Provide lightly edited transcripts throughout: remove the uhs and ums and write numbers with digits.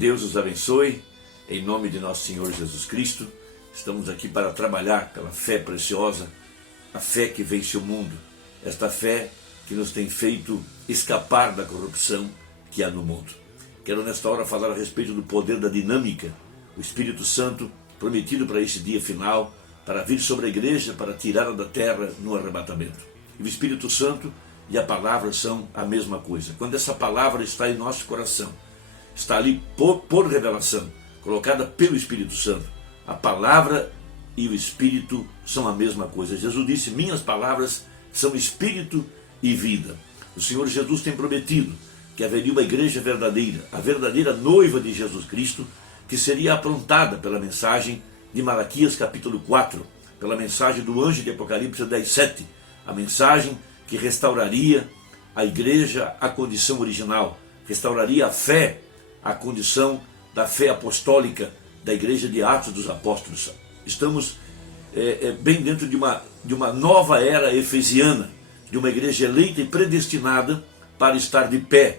Deus os abençoe, em nome de nosso Senhor Jesus Cristo. Estamos aqui para trabalhar pela fé preciosa, a fé que vence o mundo, esta fé que nos tem feito escapar da corrupção que há no mundo. Quero nesta hora falar a respeito do poder da dinâmica, o Espírito Santo prometido para esse dia final, para vir sobre a igreja, para tirá-la da terra no arrebatamento. E o Espírito Santo e a palavra são a mesma coisa. Quando essa palavra está em nosso coração, está ali por revelação, colocada pelo Espírito Santo, a palavra e o Espírito são a mesma coisa. Jesus disse: minhas palavras são Espírito e vida. O Senhor Jesus tem prometido que haveria uma igreja verdadeira, a verdadeira noiva de Jesus Cristo, que seria aprontada pela mensagem de Malaquias capítulo 4, pela mensagem do anjo de Apocalipse 10:7, a mensagem que restauraria a igreja à condição original, restauraria a fé à condição da fé apostólica da igreja de Atos dos Apóstolos. Estamos bem dentro de uma nova era efesiana, de uma igreja eleita e predestinada para estar de pé,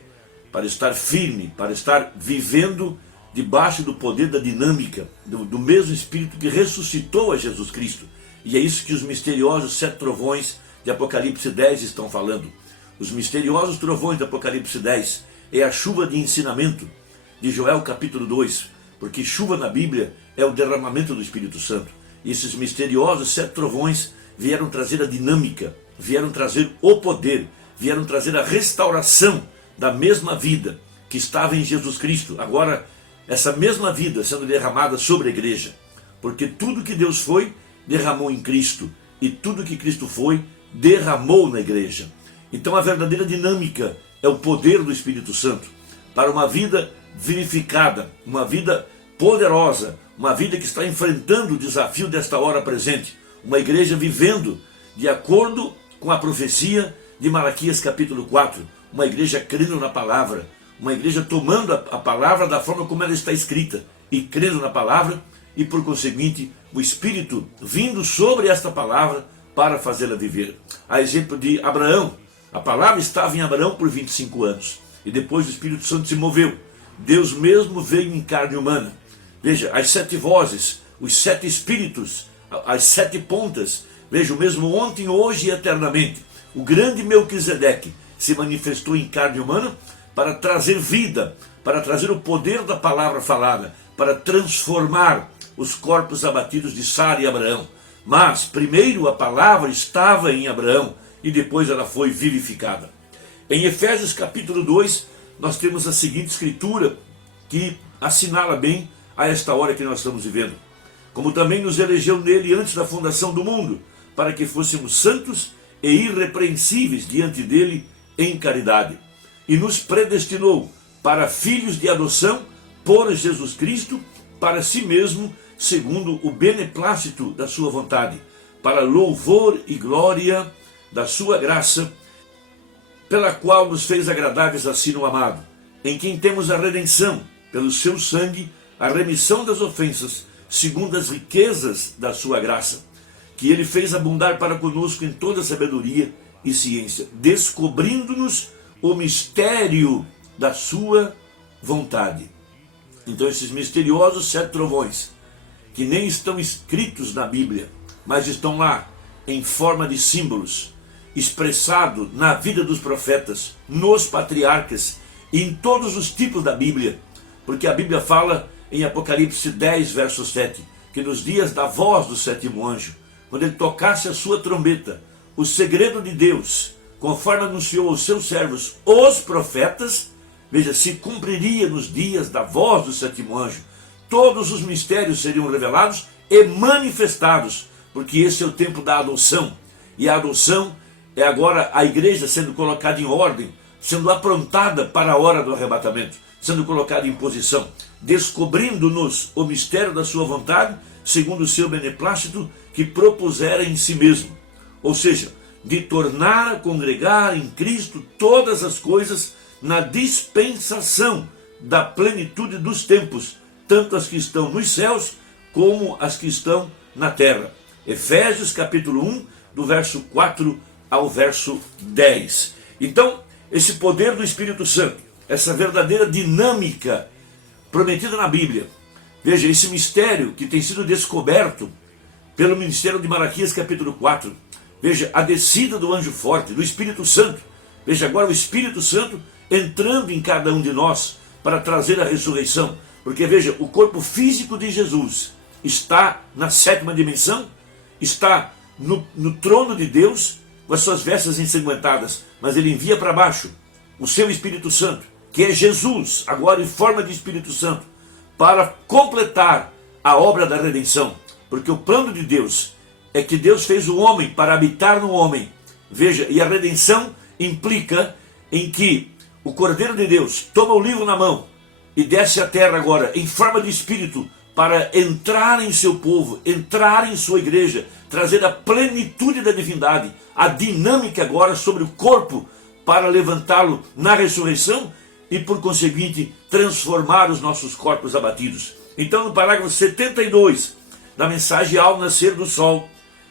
para estar firme, para estar vivendo debaixo do poder da dinâmica, do mesmo Espírito que ressuscitou a Jesus Cristo. E é isso que os misteriosos 7 trovões de Apocalipse 10 estão falando. Os misteriosos trovões de Apocalipse 10 é a chuva de ensinamento de Joel capítulo 2, porque chuva na Bíblia é o derramamento do Espírito Santo. E esses misteriosos 7 trovões vieram trazer a dinâmica, vieram trazer o poder, vieram trazer a restauração da mesma vida que estava em Jesus Cristo. Agora, essa mesma vida sendo derramada sobre a igreja, porque tudo que Deus foi, derramou em Cristo, e tudo que Cristo foi, derramou na igreja. Então a verdadeira dinâmica é o poder do Espírito Santo para uma vida vivificada, uma vida poderosa, uma vida que está enfrentando o desafio desta hora presente, uma igreja vivendo de acordo com a profecia de Malaquias capítulo 4, uma igreja crendo na palavra, uma igreja tomando a palavra da forma como ela está escrita e crendo na palavra, e por conseguinte o Espírito vindo sobre esta palavra para fazê-la viver. A exemplo de Abraão, a palavra estava em Abraão por 25 anos e depois o Espírito Santo se moveu. Deus mesmo veio em carne humana. Veja, as 7 vozes, os 7 espíritos, as 7 pontas, veja, o mesmo ontem, hoje e eternamente. O grande Melquisedeque se manifestou em carne humana para trazer vida, para trazer o poder da palavra falada, para transformar os corpos abatidos de Sara e Abraão. Mas primeiro a palavra estava em Abraão e depois ela foi vivificada. Em Efésios capítulo 2, nós temos a seguinte escritura que assinala bem a esta hora que nós estamos vivendo. Como também nos elegeu nele antes da fundação do mundo, para que fôssemos santos e irrepreensíveis diante dele em caridade. E nos predestinou para filhos de adoção por Jesus Cristo, para si mesmo, segundo o beneplácito da sua vontade, para louvor e glória da sua graça, pela qual nos fez agradáveis a si no amado, em quem temos a redenção, pelo seu sangue, a remissão das ofensas, segundo as riquezas da sua graça, que ele fez abundar para conosco em toda sabedoria e ciência, descobrindo-nos o mistério da sua vontade. Então esses misteriosos 7 trovões, que nem estão escritos na Bíblia, mas estão lá em forma de símbolos, expressado na vida dos profetas, nos patriarcas e em todos os tipos da Bíblia, porque a Bíblia fala em Apocalipse 10, verso 7, que nos dias da voz do 7º anjo, quando ele tocasse a sua trombeta, o segredo de Deus, conforme anunciou aos seus servos, os profetas, veja, se cumpriria nos dias da voz do 7º anjo. Todos os mistérios seriam revelados e manifestados, porque esse é o tempo da adoção. E a adoção é agora a igreja sendo colocada em ordem, sendo aprontada para a hora do arrebatamento, sendo colocada em posição, descobrindo-nos o mistério da sua vontade, segundo o seu beneplácito, que propusera em si mesmo. Ou seja, de tornar a congregar em Cristo todas as coisas na dispensação da plenitude dos tempos, tanto as que estão nos céus como as que estão na terra. Efésios capítulo 1, do verso 4 ao verso 10. Então, esse poder do Espírito Santo, essa verdadeira dinâmica prometida na Bíblia. Veja, esse mistério que tem sido descoberto pelo ministério de Malaquias capítulo 4. Veja, a descida do anjo forte, do Espírito Santo. Veja agora o Espírito Santo entrando em cada um de nós para trazer a ressurreição. Porque veja, o corpo físico de Jesus está na 7ª dimensão, está no trono de Deus, com as suas vestes ensanguentadas, mas ele envia para baixo o seu Espírito Santo, que é Jesus, agora em forma de Espírito Santo, para completar a obra da redenção. Porque o plano de Deus é que Deus fez o homem para habitar no homem. Veja, e a redenção implica em que o Cordeiro de Deus toma o livro na mão e desce à terra agora em forma de Espírito para entrar em seu povo, entrar em sua igreja, trazer a plenitude da divindade, a dinâmica agora sobre o corpo para levantá-lo na ressurreição e por conseguinte transformar os nossos corpos abatidos. Então no parágrafo 72 da mensagem ao nascer do sol,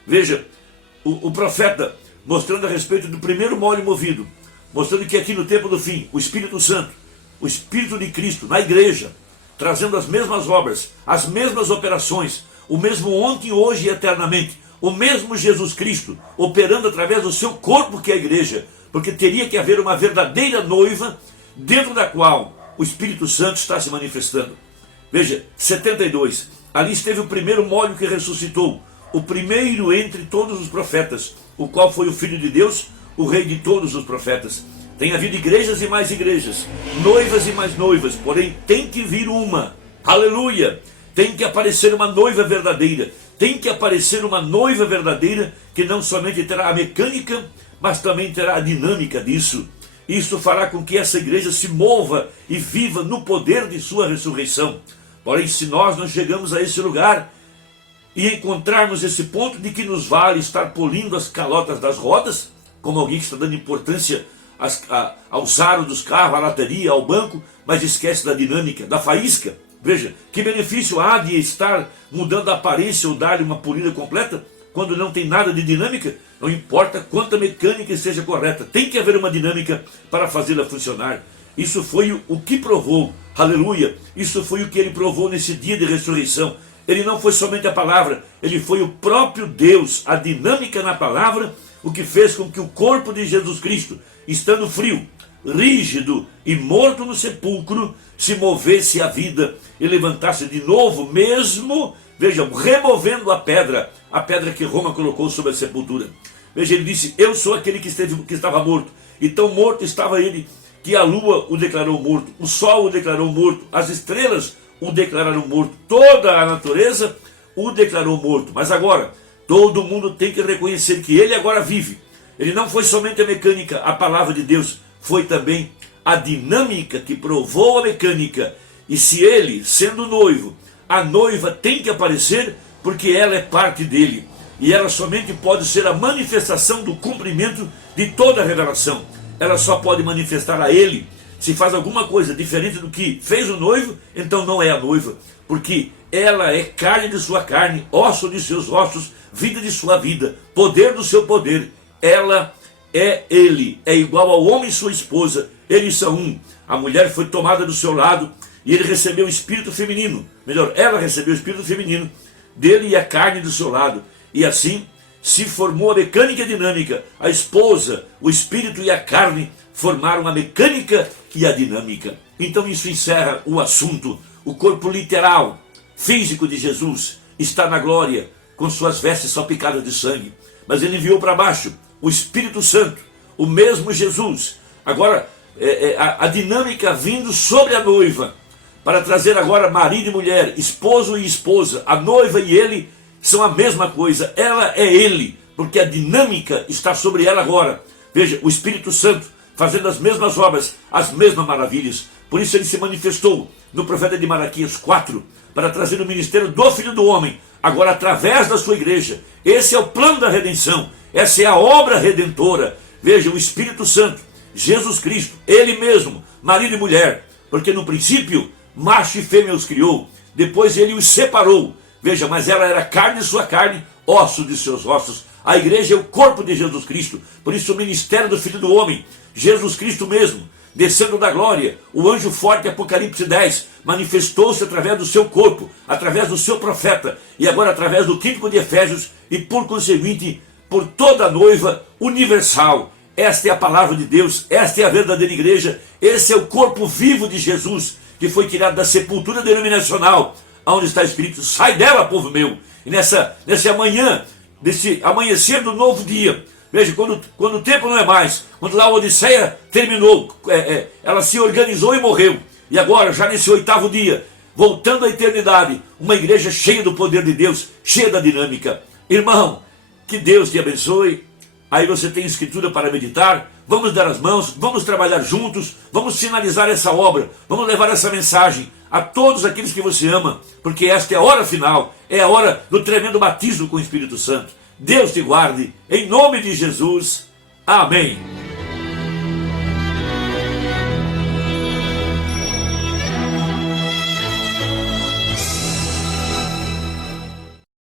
veja, o profeta mostrando a respeito do primeiro molho movido, mostrando que aqui no tempo do fim, o Espírito Santo, o Espírito de Cristo na igreja, trazendo as mesmas obras, as mesmas operações, o mesmo ontem, hoje e eternamente, o mesmo Jesus Cristo, operando através do seu corpo que é a igreja, porque teria que haver uma verdadeira noiva, dentro da qual o Espírito Santo está se manifestando. Veja, 72, ali esteve o primeiro molho que ressuscitou, o primeiro entre todos os profetas, o qual foi o Filho de Deus, o Rei de todos os profetas. Tem havido igrejas e mais igrejas, noivas e mais noivas, porém tem que vir uma, aleluia, tem que aparecer uma noiva verdadeira, tem que aparecer uma noiva verdadeira que não somente terá a mecânica, mas também terá a dinâmica disso. Isso fará com que essa igreja se mova e viva no poder de sua ressurreição. Porém, se nós não chegamos a esse lugar e encontrarmos esse ponto de que nos vale estar polindo as calotas das rodas, como alguém que está dando importância aos aros dos carros, à lataria, ao banco, mas esquece da dinâmica, da faísca. Veja, que benefício há de estar mudando a aparência ou dar-lhe uma polida completa, quando não tem nada de dinâmica? Não importa quanta mecânica esteja correta, tem que haver uma dinâmica para fazê-la funcionar. Isso foi o que provou, aleluia, isso foi o que ele provou nesse dia de ressurreição. Ele não foi somente a palavra, ele foi o próprio Deus, a dinâmica na palavra, o que fez com que o corpo de Jesus Cristo, estando frio, rígido e morto no sepulcro, se movesse à vida e levantasse de novo, mesmo, vejam, removendo a pedra que Roma colocou sobre a sepultura. Veja, ele disse, eu sou aquele que estava morto, e tão morto estava ele, que a lua o declarou morto, o sol o declarou morto, as estrelas o declararam morto, toda a natureza o declarou morto. Mas agora, todo mundo tem que reconhecer que ele agora vive. Ele não foi somente a mecânica, a palavra de Deus, foi também a dinâmica que provou a mecânica. E se ele, sendo noivo, a noiva tem que aparecer porque ela é parte dele. E ela somente pode ser a manifestação do cumprimento de toda a revelação. Ela só pode manifestar a ele. Se faz alguma coisa diferente do que fez o noivo, então não é a noiva. Porque ela é carne de sua carne, osso de seus ossos, vida de sua vida, poder do seu poder. Ela é ele, é igual ao homem e sua esposa, eles são um. A mulher foi tomada do seu lado e ele recebeu o espírito feminino. Melhor, ela recebeu o espírito feminino dele e a carne do seu lado. E assim se formou a mecânica dinâmica. A esposa, o espírito e a carne formaram a mecânica e a dinâmica. Então isso encerra o assunto. O corpo literal, físico de Jesus está na glória, com suas vestes salpicadas de sangue. Mas ele enviou para baixo o Espírito Santo, o mesmo Jesus. Agora, a dinâmica vindo sobre a noiva, para trazer agora marido e mulher, esposo e esposa, a noiva e ele são a mesma coisa. Ela é ele, porque a dinâmica está sobre ela agora. Veja, o Espírito Santo fazendo as mesmas obras, as mesmas maravilhas. Por isso ele se manifestou no profeta de Malaquias 4, para trazer o ministério do Filho do Homem, agora através da sua igreja. Esse é o plano da redenção, essa é a obra redentora. Veja, o Espírito Santo, Jesus Cristo, ele mesmo, marido e mulher, porque no princípio, macho e fêmea os criou, depois ele os separou. Veja, mas ela era carne de sua carne, osso de seus ossos. A igreja é o corpo de Jesus Cristo, por isso o ministério do Filho do Homem, Jesus Cristo mesmo, descendo da glória, o anjo forte, Apocalipse 10, manifestou-se através do seu corpo, através do seu profeta, e agora através do típico de Efésios, e por conseguinte, por toda a noiva universal. Esta é a palavra de Deus, esta é a verdadeira igreja, esse é o corpo vivo de Jesus, que foi tirado da sepultura denominacional, onde está escrito: sai dela, povo meu. E nesse amanhã, desse amanhecer do novo dia, veja, quando o tempo não é mais, quando lá a Odisseia terminou, ela se organizou e morreu, e agora, já nesse 8º dia, voltando à eternidade, uma igreja cheia do poder de Deus, cheia da dinâmica. Irmão, que Deus te abençoe. Aí você tem escritura para meditar, vamos dar as mãos, vamos trabalhar juntos, vamos finalizar essa obra, vamos levar essa mensagem a todos aqueles que você ama, porque esta é a hora final, é a hora do tremendo batismo com o Espírito Santo. Deus te guarde, em nome de Jesus. Amém.